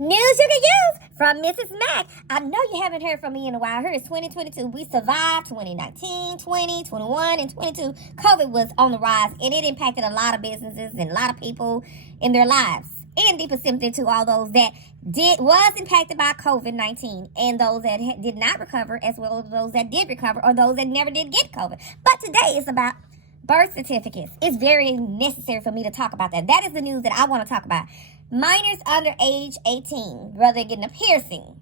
News you can use from Mrs. Mack. I know you haven't heard from me in a while. Here is 2022. We survived 2019, 20, 21, and 22. COVID was on the rise, and it impacted a lot of businesses and a lot of people in their lives. And deeper sympathy to all those that was impacted by COVID-19 and those that did not recover, as well as those that did recover or those that never did get COVID. But today is about birth certificates. It's very necessary for me to talk about that. That is the news that I want to talk about. Minors under age 18, whether they're getting a piercing.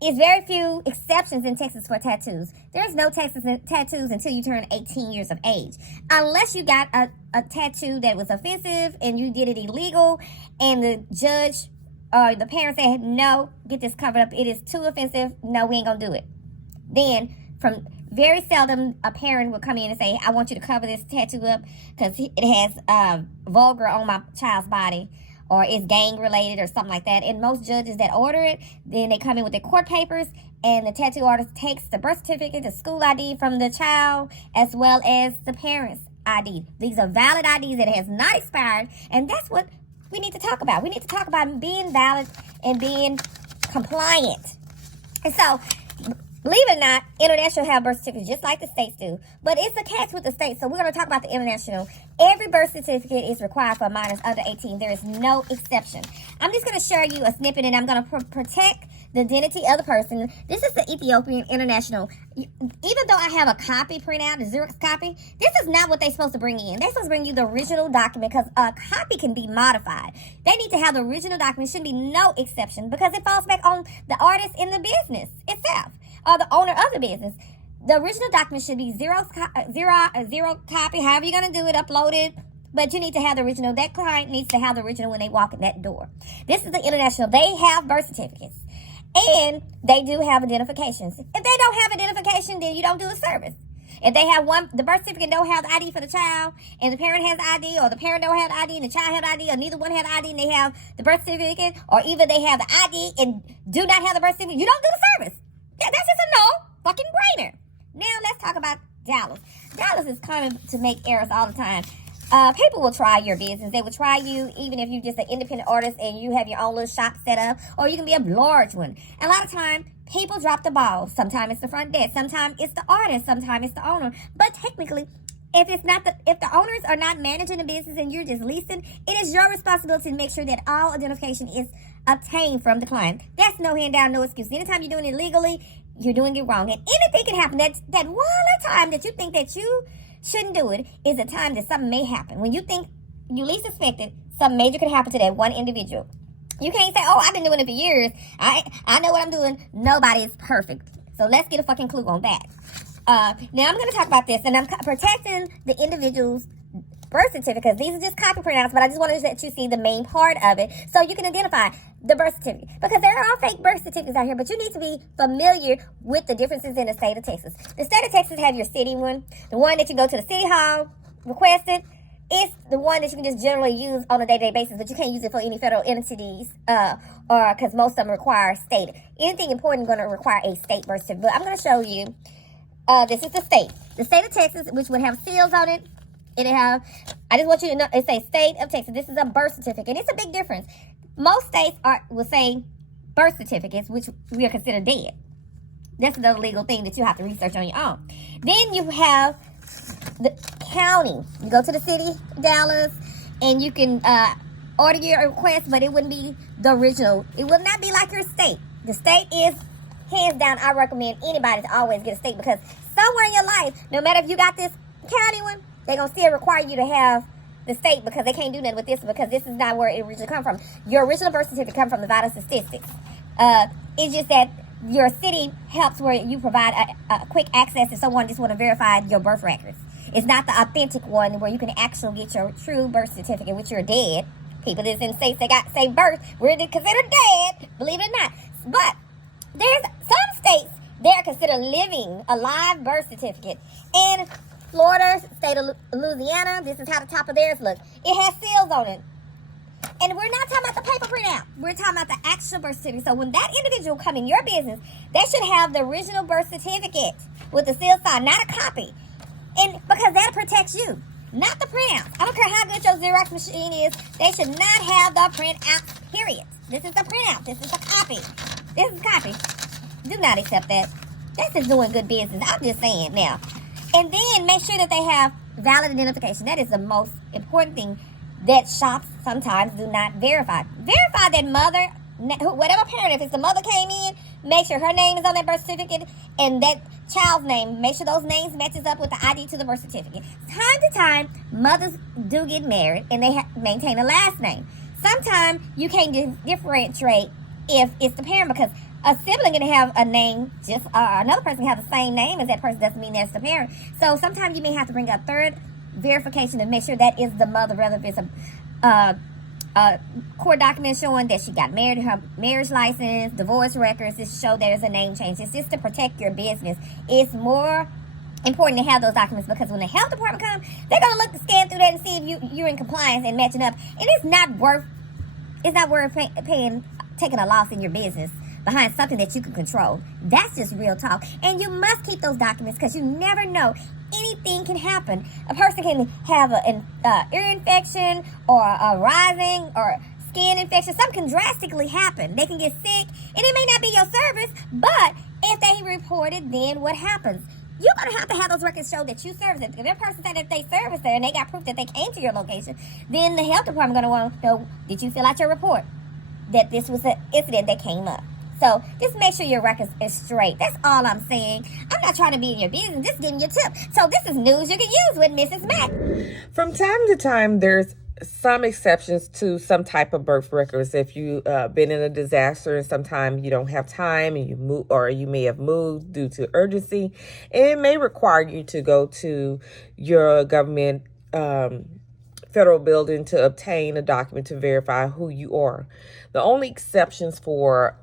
It's very few exceptions in Texas for tattoos. There's no Texas tattoos until you turn 18 years of age. Unless you got a tattoo that was offensive and you did it illegal and the judge or the parents said, no, get this covered up. It is too offensive. No, we ain't going to do it. Then from very seldom a parent will come in and say, I want you to cover this tattoo up because it has vulgar on my child's body, or it's gang related or something like that. And most judges that order it, then they come in with their court papers, and the tattoo artist takes the birth certificate, the school ID from the child, as well as the parent's ID. These are valid IDs that has not expired, and that's what we need to talk about. We need to talk about being valid and being compliant. And so, believe it or not, international have birth certificates just like the states do. But it's a catch with the states, so we're going to talk about the international. Every birth certificate is required for minors under 18. There is no exception. I'm just going to share you a snippet, and I'm going to protect the identity of the person. This is the Ethiopian International. Even though I have a copy printout, the Xerox copy, this is not what they're supposed to bring in. They're supposed to bring you the original document because a copy can be modified. They need to have the original document. Shouldn't be no exception because it falls back on the artist in the business itself, or the owner of the business. The original document should be zero copy, however you're going to do it, uploaded. But you need to have the original. That client needs to have the original when they walk in that door. This is the international. They have birth certificates. And they do have identifications. If they don't have identification, then you don't do a service. If they have the birth certificate don't have the ID for the child, and the parent has ID, or the parent don't have the ID, and the child have the ID, or neither one have the ID, and they have the birth certificate, or either they have the ID and do not have the birth certificate, you don't do the service. That's just a no fucking brainer. Now let's talk about Dallas. Dallas is coming to make errors all the time. People will try your business. They will try you even if you're just an independent artist and you have your own little shop set up, or you can be a large one. A lot of time, people drop the ball. Sometimes it's the front desk. Sometimes it's the artist. Sometimes it's the owner. But technically, if the owners are not managing the business and you're just leasing, it is your responsibility to make sure that all identification is obtained from the client. That's no hand down, no excuse. Anytime you're doing it legally, you're doing it wrong. And anything can happen. That one time that you think that you shouldn't do it is a time that something may happen. When you think you least expect it, something major could happen to that one individual. You can't say, oh, I've been doing it for years. I know what I'm doing. Nobody is perfect. So let's get a fucking clue on that. Now I'm going to talk about this, and I'm protecting the individual's birth certificate. These are just copy printouts, but I just wanted to let you see the main part of it so you can identify the birth certificate. Because there are fake birth certificates out here, but you need to be familiar with the differences in the state of Texas. The state of Texas have your city one. The one that you go to the city hall, request it. It's the one that you can just generally use on a day-to-day basis, but you can't use it for any federal entities, or because most of them require state. Anything important is going to require a state birth certificate. But I'm going to show you. This is the state of Texas, which would have seals on it. I just want you to know, it says state of Texas. This is a birth certificate. It's a big difference. Most states will say birth certificates, which we are considered dead. That's another legal thing that you have to research on your own. Then you have the county. You go to the city, Dallas, and you can order your request, but it wouldn't be the original. It would not be like your state. The state is, hands down, I recommend anybody to always get a state, because somewhere in your life, no matter if you got this county one, they're going to still require you to have the state, because they can't do nothing with this, because this is not where it originally come from. Your original birth certificate comes from the vital statistics. It's just that your city helps where you provide a quick access if someone just want to verify your birth records. It's not the authentic one where you can actually get your true birth certificate, which you're dead. People that's in states that got same birth, we're considered dead, believe it or not. But there's some states, they're considered living, a live birth certificate. And Florida, state of Louisiana, this is how the top of theirs looks. It has seals on it. And we're not talking about the paper printout. We're talking about the actual birth certificate. So when that individual come in your business, they should have the original birth certificate with the seal side, not a copy. And because that protects you, not the printout. I don't care how good your Xerox machine is. They should not have the printout, period. This is a printout. This is a copy. This is a copy. Do not accept that. That's just doing good business. I'm just saying now. And then make sure that they have valid identification. That is the most important thing that shops sometimes do not verify. Verify that mother, whatever parent, if it's the mother came in, make sure her name is on that birth certificate and that child's name, make sure those names matches up with the ID to the birth certificate. Time to time, mothers do get married and they maintain a last name. Sometimes you can't differentiate if it's the parent because a sibling can have a name, just another person can have the same name as that person, doesn't mean that's the parent. So sometimes you may have to bring a third verification to make sure that is the mother, whether if it's a court document showing that she got married, her marriage license, divorce records, to show there's a name change. It's just to protect your business. It's more important to have those documents because when the health department comes, they're gonna look, scan through that and see if you're in compliance and matching up. And it's not worth paying, taking a loss in your business behind something that you can control. That's just real talk. And you must keep those documents because you never know. Anything can happen. A person can have an ear infection or a rising or skin infection. Something can drastically happen. They can get sick, and it may not be your service, but if they report it, then what happens? You're going to have those records show that you service it. If that person said that they service there and they got proof that they came to your location, then the health department going to want to know, did you fill out your report that this was an incident that came up? So just make sure your records is straight. That's all I'm saying. I'm not trying to be in your business, just giving you tips. So this is news you can use with Mrs. Mack. From time to time, there's some exceptions to some type of birth records. If you've been in a disaster and sometimes you don't have time and you move, or you may have moved due to urgency, it may require you to go to your government federal building to obtain a document to verify who you are. The only exceptions for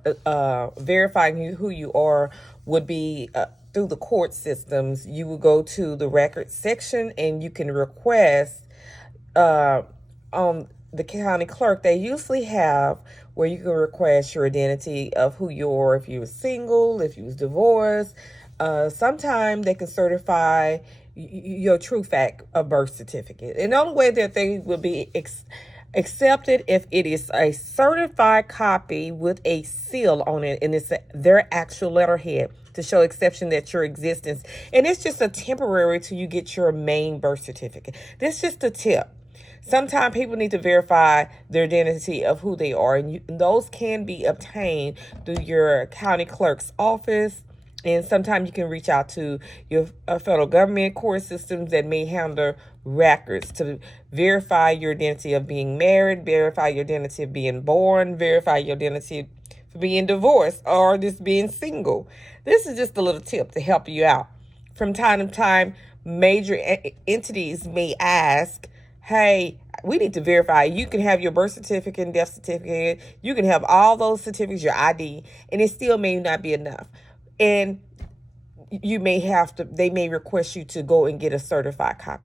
verifying who you are would be through the court systems. You will go to the records section and you can request on the county clerk. They usually have where you can request your identity of who you are, if you were single, if you was divorced. Sometimes they can certify your true fact of birth certificate. And the only way that they will be accepted if it is a certified copy with a seal on it and it's their actual letterhead to show exception that your existence. And it's just a temporary till you get your main birth certificate. This is just a tip. Sometimes people need to verify their identity of who they are, and those can be obtained through your county clerk's office. And sometimes you can reach out to your federal government court systems that may handle records to verify your identity of being married, verify your identity of being born, verify your identity for being divorced or just being single. This is just a little tip to help you out. From time to time, major entities may ask, hey, we need to verify. You can have your birth certificate and death certificate. You can have all those certificates, your ID, and it still may not be enough. And you may have to, they may request you to go and get a certified copy.